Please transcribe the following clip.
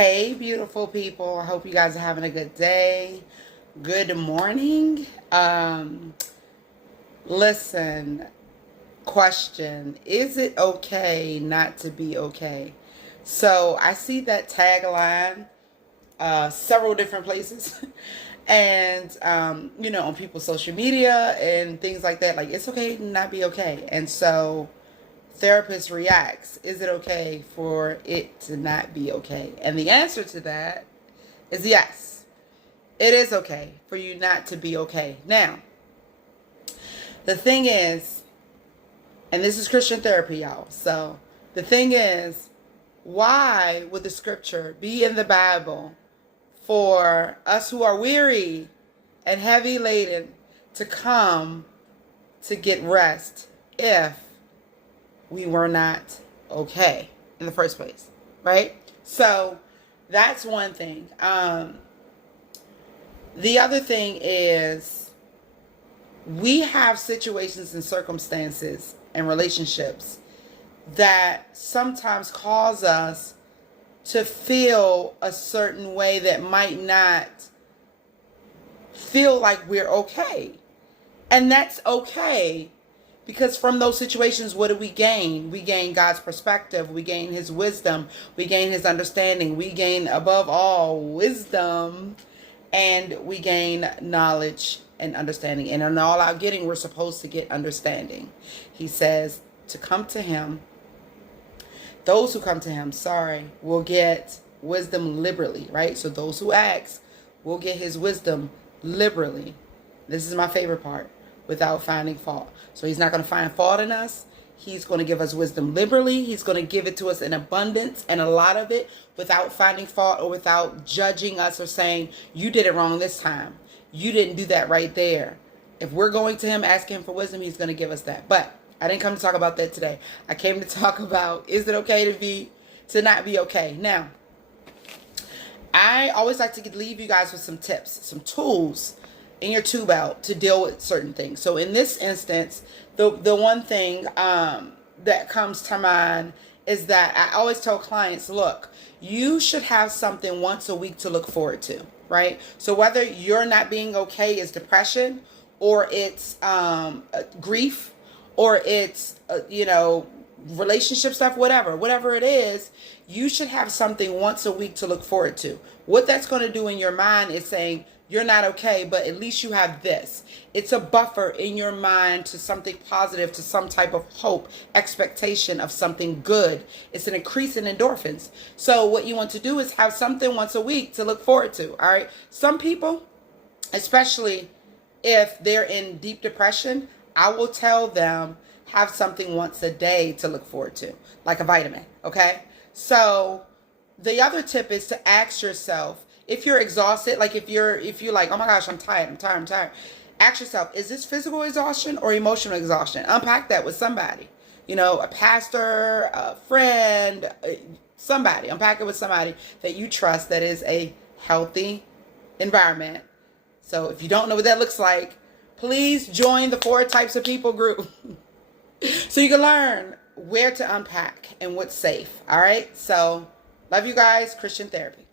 Hey, beautiful people. I hope you guys are having a good day. Good morning. Listen, question. Is it okay not to be okay? So I see that tagline several different places. And, on people's social media and things like that. Like, it's okay to not be okay. And so therapist reacts, is it okay for it to not be okay? And the answer to that is yes. It is okay for you not to be okay. Now, the thing is, and this is Christian therapy, y'all. So the thing is, why would the scripture be in the Bible for us who are weary and heavy laden to come to get rest if we were not okay in the first place, right? So that's one thing. The other thing is we have situations and circumstances and relationships that sometimes cause us to feel a certain way that might not feel like we're okay. And that's okay. Because from those situations, what do we gain? We gain God's perspective. We gain his wisdom. We gain his understanding. We gain, above all, wisdom. And we gain knowledge and understanding. And in all our getting, we're supposed to get understanding. He says to come to him. Those who come to him, will get wisdom liberally, right? So those who ask will get his wisdom liberally. This is my favorite part. Without finding fault. So he's not going to find fault in us. He's going to give us wisdom liberally. He's going to give it to us in abundance and a lot of it without finding fault or without judging us or saying, you did it wrong this time. You didn't do that right there. If we're going to him asking him for wisdom, he's going to give us that. But I didn't come to talk about that today. I came to talk about, is it okay to not be okay? Now, I always like to leave you guys with some tips, some tools in your tool belt to deal with certain things. So in this instance, the one thing that comes to mind is that I always tell clients, look, you should have something once a week to look forward to, right? So whether you're not being okay is depression, or it's grief, or it's, relationship stuff, whatever it is, you should have something once a week to look forward to. What that's going to do in your mind is saying, you're not okay, but at least you have this. It's a buffer in your mind to something positive, to some type of hope, expectation of something good. It's an increase in endorphins. So what you want to do is have something once a week to look forward to, all right? Some people, especially if they're in deep depression, I will tell them, have something once a day to look forward to, like a vitamin, okay? So the other tip is to ask yourself, if you're exhausted, like if you're like, oh my gosh, I'm tired. Ask yourself, is this physical exhaustion or emotional exhaustion? Unpack that with somebody, a pastor, a friend, somebody. Unpack it with somebody that you trust that is a healthy environment. So if you don't know what that looks like, please join the 4 Types of People group so you can learn where to unpack and what's safe. All right. So love you guys. Christian therapy.